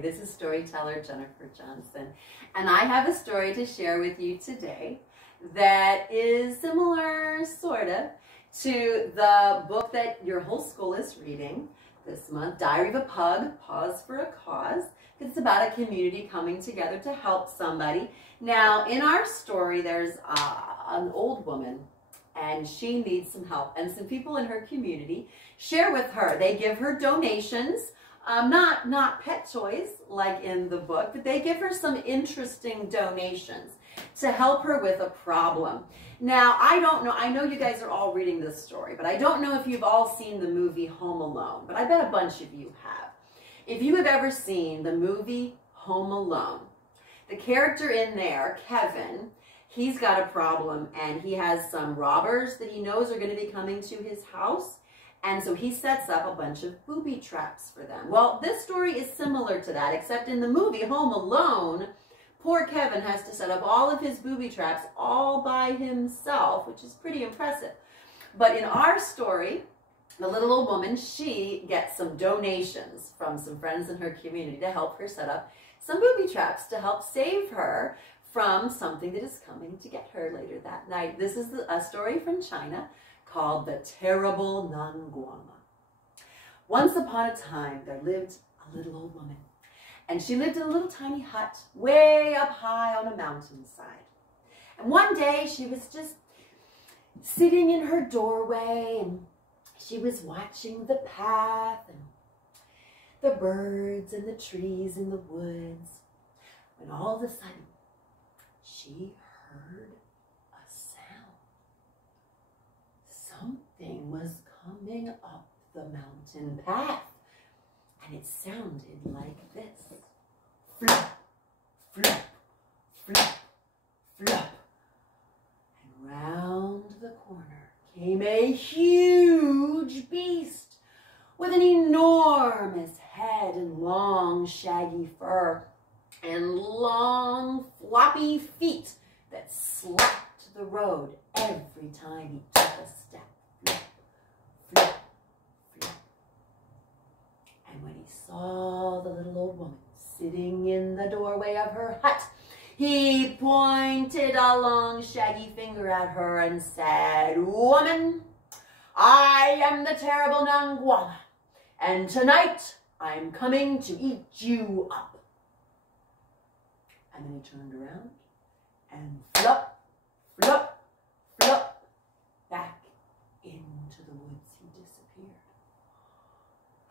Hi, this is Storyteller Jennifer Johnson, and I have a story to share with you today that is similar, sort of, to the book that your whole school is reading this month, Diary of a Pug, Pause for a Cause. It's about a community coming together to help somebody. Now, in our story, there's an old woman, and she needs some help, and some people in her community share with her. They give her donations, not pet toys like in the book, but they give her some interesting donations to help her with a problem. Now, I don't know, I know you guys are all reading this story, but I don't know if you've all seen the movie Home Alone, but I bet a bunch of you have. If you have ever seen the movie Home Alone, the character in there, Kevin, he's got a problem, and he has some robbers that he knows are going to be coming to his house. And so he sets up a bunch of booby traps for them. Well, this story is similar to that, except in the movie Home Alone, poor Kevin has to set up all of his booby traps all by himself, which is pretty impressive. But in our story, the little old woman, she gets some donations from some friends in her community to help her set up some booby traps to help save her from something that is coming to get her later that night. This is a story from China called The Terrible Nung Guama. Once upon a time, there lived a little old woman, and she lived in a little tiny hut way up high on a mountainside. And one day, she was just sitting in her doorway, and she was watching the path and the birds and the trees in the woods, when all of a sudden, she heard a sound. Something was coming up the mountain path, and it sounded like this. Flop, flop, flop, flop. And round the corner came a huge beast with an enormous head and long shaggy fur and long floppy feet that slapped the road every time he took a step. Flop, flop, flop. And when he saw the little old woman sitting in the doorway of her hut, he pointed a long shaggy finger at her and said, "Woman, I am the Terrible Nung Guama, and tonight I'm coming to eat you up." And then he turned around and flop, flop, flop, back into the woods he disappeared.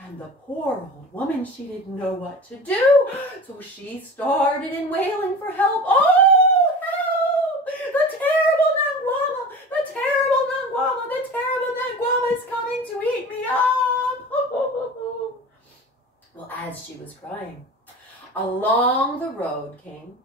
And the poor old woman, she didn't know what to do, so she started in wailing for help. "Oh, help! The Terrible Nung Guama! The Terrible Nung Guama! The Terrible Nung Guama is coming to eat me up!" Well, as she was crying, along the road came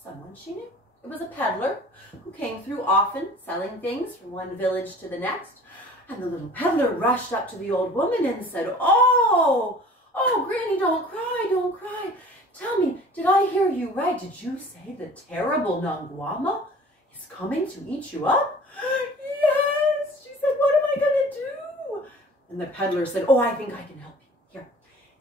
someone she knew. It was a peddler who came through often, selling things from one village to the next. And the little peddler rushed up to the old woman and said, oh, Granny, don't cry, don't cry. Tell me, did I hear you right? Did you say the Terrible Nung Guama is coming to eat you up?" "Yes," she said, "what am I going to do?" And the peddler said, "Oh, I think I can help you. Here,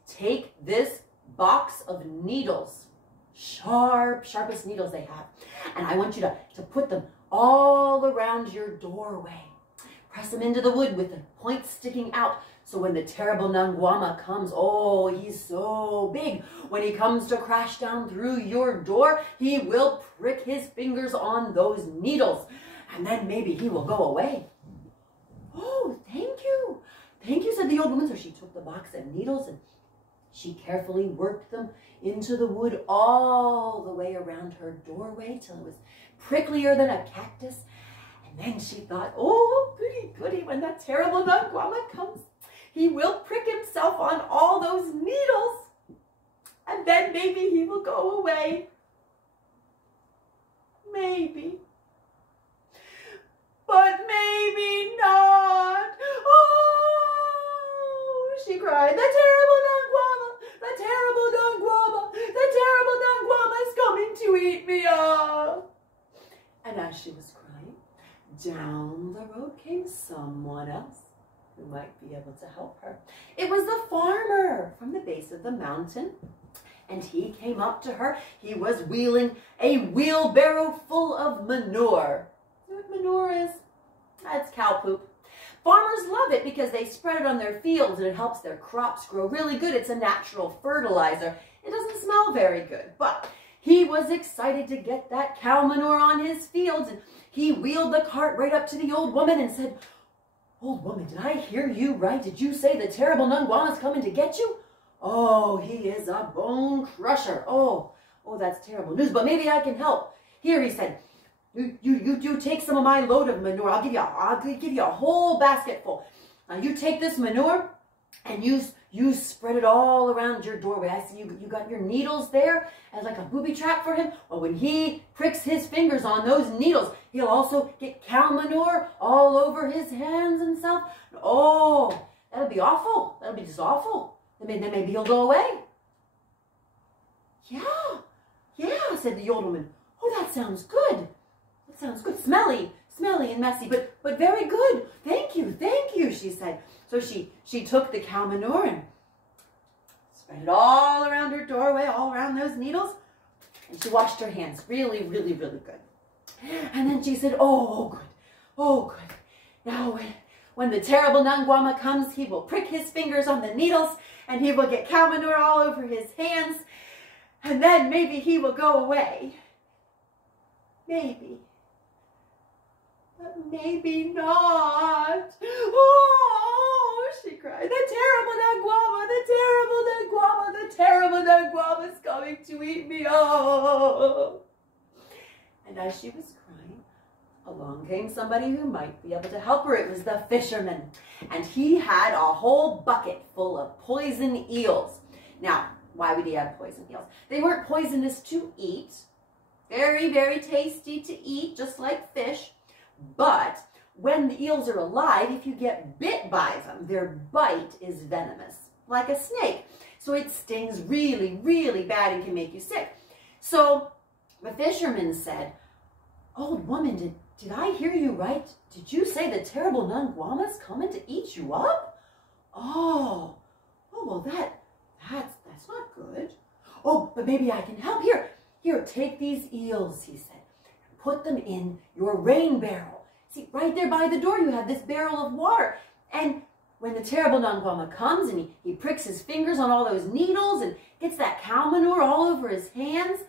take this box of needles, sharpest needles they have, and I want you to put them all around your doorway. Press them into the wood with the points sticking out, so when the Terrible Nung Guama comes, oh, he's so big, when he comes to crash down through your door, he will prick his fingers on those needles, and then maybe he will go away." "Oh, thank you, said the old woman. So she took the box of needles and she carefully worked them into the wood all the way around her doorway till it was pricklier than a cactus. And then she thought, "Oh, goody, goody, when that Terrible Nung Guama comes, he will prick himself on all those needles, and then maybe he will go away. Maybe. But maybe not. Oh," she cried, "the Terrible Nung Guama, the Terrible Nung Guama, the Terrible Nung Guama is coming to eat me up." And as she was crying, down the road came someone else who might be able to help her. It was the farmer from the base of the mountain. And he came up to her. He was wheeling a wheelbarrow full of manure. You know what manure is? That's cow poop. Farmers love it because they spread it on their fields and it helps their crops grow really good. It's a natural fertilizer. It doesn't smell very good, but he was excited to get that cow manure on his fields, and he wheeled the cart right up to the old woman and said, "Old woman, did I hear you right? Did you say the terrible Nung Guama's coming to get you? Oh, he is a bone crusher. Oh, that's terrible news, but maybe I can help. Here," he said, you take some of my load of manure. I'll give you a whole basket full. Now you take this manure and you spread it all around your doorway. I see you got your needles there as like a booby trap for him. Well, when he pricks his fingers on those needles, he'll also get cow manure all over his hands and stuff. Oh, that'll be awful. That'll be just awful. Then maybe he'll go away. Yeah, said the old woman. Oh, that sounds good. That sounds good. Smelly and messy, but very good. Thank you, she said. So she took the cow manure and spread it all around her doorway, all around those needles, and she washed her hands really, really, really good. And then she said, oh, good. Now, when the terrible Nung Guama comes, he will prick his fingers on the needles, and he will get cow manure all over his hands, and then maybe he will go away. Maybe. But maybe not. Oh, she cried. The terrible Nung Guama, the terrible Nung Guama's coming to eat me up. And as she was crying, along came somebody who might be able to help her. It was the fisherman. And he had a whole bucket full of poison eels. Now, why would he have poison eels? They weren't poisonous to eat. Very, very tasty to eat, just like fish. But when the eels are alive, if you get bit by them, their bite is venomous, like a snake. So it stings really, really bad and can make you sick. So the fisherman said, "Old woman, did I hear you right? Did you say the terrible Nung Guama's coming to eat you up? Oh, well, that's not good. Oh, but maybe I can help. Here, take these eels," he said. "Put them in your rain barrel. See, right there by the door, you have this barrel of water. And when the terrible Nung Guama comes and he pricks his fingers on all those needles and gets that cow manure all over his hands,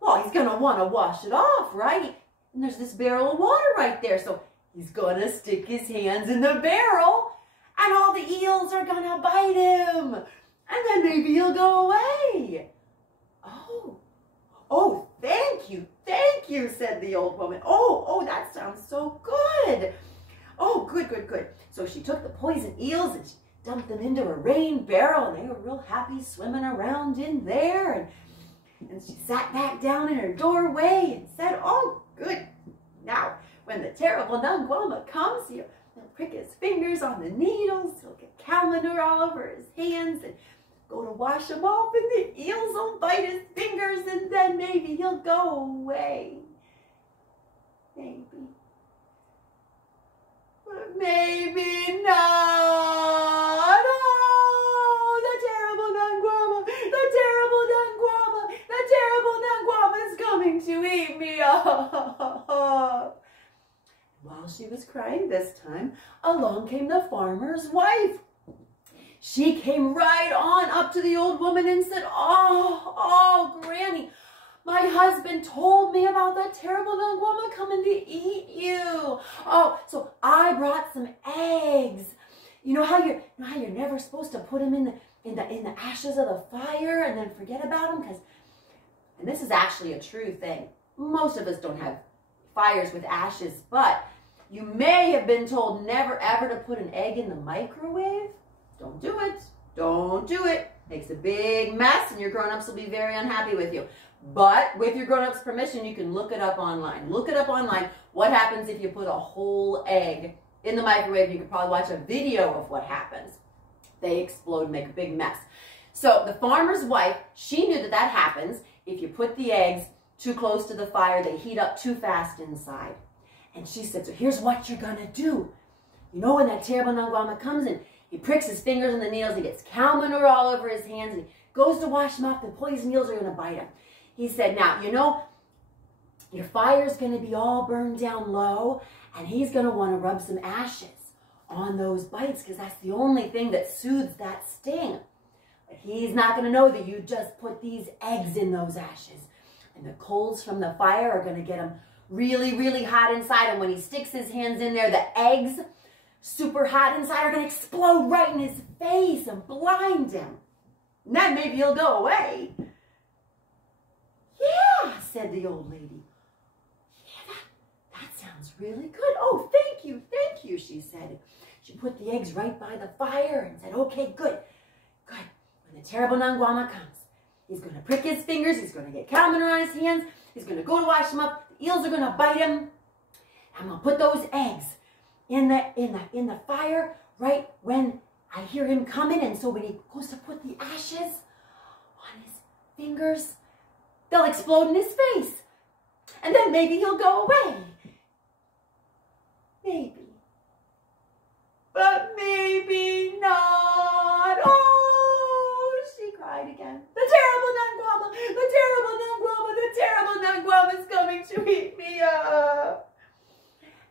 well, he's going to want to wash it off, right? And there's this barrel of water right there. So he's going to stick his hands in the barrel and all the eels are going to bite him. And then maybe he'll go away." Oh, thank you, said the old woman. Oh, that sounds so good. Oh, good. So she took the poison eels and she dumped them into a rain barrel, and they were real happy swimming around in there. And she sat back down in her doorway and said, "Oh, good. Now, when the terrible Nung Guama comes, he'll prick his fingers on the needles, he'll get cow manure all over his hands, and go to wash him off, and the eels will bite his fingers, and then maybe he'll go away. Maybe. But maybe not. Oh, the terrible Nung Guama, the terrible Nung Guama is coming to eat me up." While she was crying this time, along came the farmer's wife. She came right on up to the old woman and said, Oh, Granny, my husband told me about that terrible Nung Guama coming to eat you. Oh, so I brought some eggs. You know how you're never supposed to put them in the ashes of the fire and then forget about them? And this is actually a true thing. Most of us don't have fires with ashes, but you may have been told never ever to put an egg in the microwave. Don't do it. Don't do it. Makes a big mess, and your grown-ups will be very unhappy with you. But with your grown-ups' permission, you can look it up online. Look it up online. What happens if you put a whole egg in the microwave? You could probably watch a video of what happens. They explode and make a big mess. So the farmer's wife, she knew that happens. If you put the eggs too close to the fire, they heat up too fast inside. And she said, so here's what you're going to do. You know when that terrible Nung Guama comes in, he pricks his fingers on the needles, he gets cow manure all over his hands, and he goes to wash him off. The poison eels are going to bite him. He said, now, you know, your fire's going to be all burned down low, and he's going to want to rub some ashes on those bites because that's the only thing that soothes that sting. But he's not going to know that you just put these eggs in those ashes. And the coals from the fire are going to get him really, really hot inside. And when he sticks his hands in there, the eggs, super hot inside, are going to explode right in his face and blind him. And then maybe he'll go away. Yeah, said the old lady. Yeah, that sounds really good. Oh, thank you, she said. She put the eggs right by the fire and said, okay, good. When the Terrible Nung Guama comes, he's going to prick his fingers, he's going to get cow manure on his hands, he's going to go to wash them up, the eels are going to bite him. I'm going to put those eggs in the fire right when I hear him coming, and so when he goes to put the ashes on his fingers, they'll explode in his face. And then maybe he'll go away. Maybe. But maybe not. Oh, she cried again. The Terrible Nung Guama, the Terrible Nung Guama, the Terrible Nung Guama is coming to eat me up.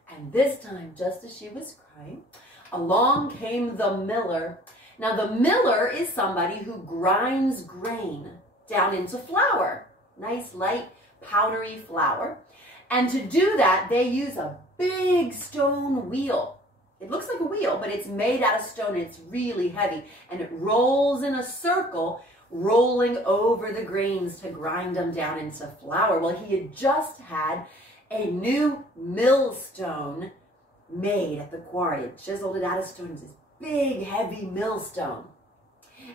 And this time, just as she was crying, along came the miller. Now, the miller is somebody who grinds grain down into flour. Nice, light, powdery flour. And to do that, they use a big stone wheel. It looks like a wheel, but it's made out of stone. And it's really heavy. And it rolls in a circle, rolling over the grains to grind them down into flour. Well, he had just had a new millstone made at the quarry. It chiseled it out of stone. It's this big, heavy millstone.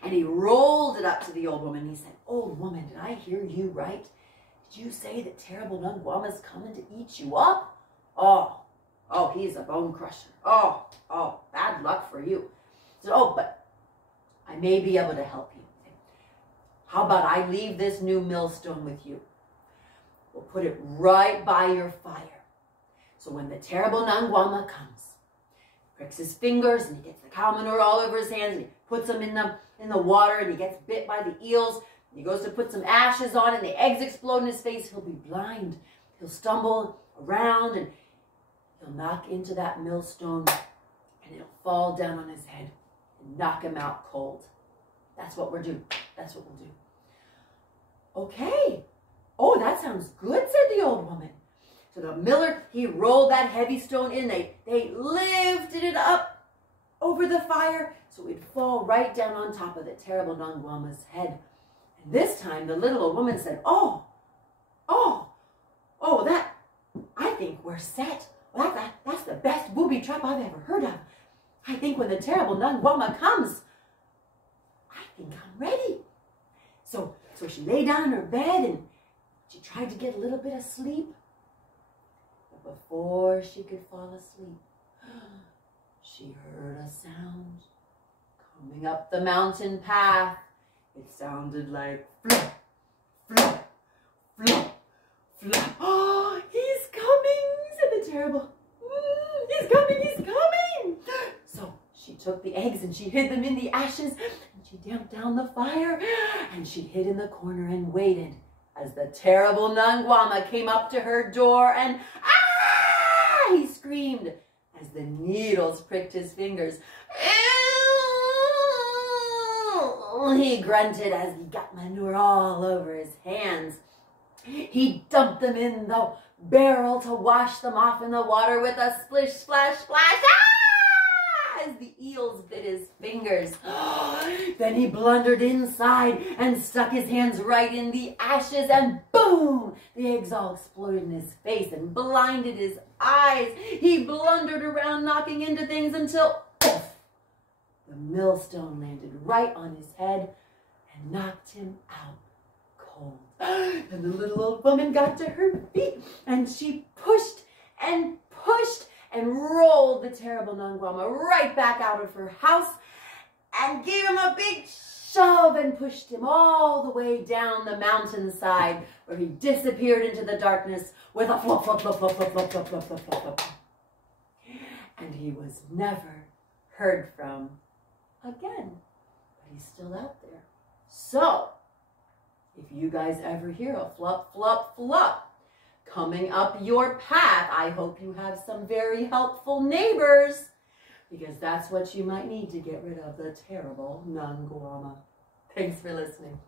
And he rolled it up to the old woman. He said, old woman, did I hear you right? Did you say that Terrible Nung Guama's coming to eat you up? Oh, he's a bone crusher. Oh, bad luck for you. He said, oh, but I may be able to help you. How about I leave this new millstone with you? We'll put it right by your fire. So when the Terrible Nung Guama comes, he pricks his fingers and he gets the cow manure all over his hands and he puts them in the water and he gets bit by the eels. He goes to put some ashes on and the eggs explode in his face. He'll be blind. He'll stumble around and he'll knock into that millstone and it'll fall down on his head and knock him out cold. That's what we're doing. That's what we'll do. Okay. Oh, that sounds good, said the old woman. So the miller, he rolled that heavy stone in. They lifted it up over the fire so it'd fall right down on top of the Terrible Nung Guama's head. And this time the little old woman said, oh, that, I think we're set. Well, that's the best booby trap I've ever heard of. I think when the Terrible Nung Guama comes, I think I'm ready. So she lay down in her bed and she tried to get a little bit of sleep. But before she could fall asleep, she heard a sound coming up the mountain path. It sounded like flop, flop, flop, flop. Oh, he's coming, said the Terrible. He's coming, he's coming. So she took the eggs and she hid them in the ashes and she damped down the fire and she hid in the corner and waited as the Terrible Nung Guama came up to her door and he screamed as the needles pricked his fingers. He grunted as he got manure all over his hands. He dumped them in the barrel to wash them off in the water with a splish, splash, splash, as the eels bit his fingers. Then he blundered inside and stuck his hands right in the ashes and boom! The eggs all exploded in his face and blinded his eyes. He blundered around knocking into things until poof! The millstone landed right on his head and knocked him out cold. And the little old woman got to her feet and she pushed and pushed and rolled the Terrible Nung Guama right back out of her house and gave him a big shove and pushed him all the way down the mountainside where he disappeared into the darkness with a flop, flop, flop, flop, flop, flop, flop, flop, flop, flop, flop. And he was never heard from again. But he's still out there, So, if you guys ever hear a flop, flop, flop coming up your path, I hope you have some very helpful neighbors, because that's what you might need to get rid of the terrible Nung Guama. Thanks for listening.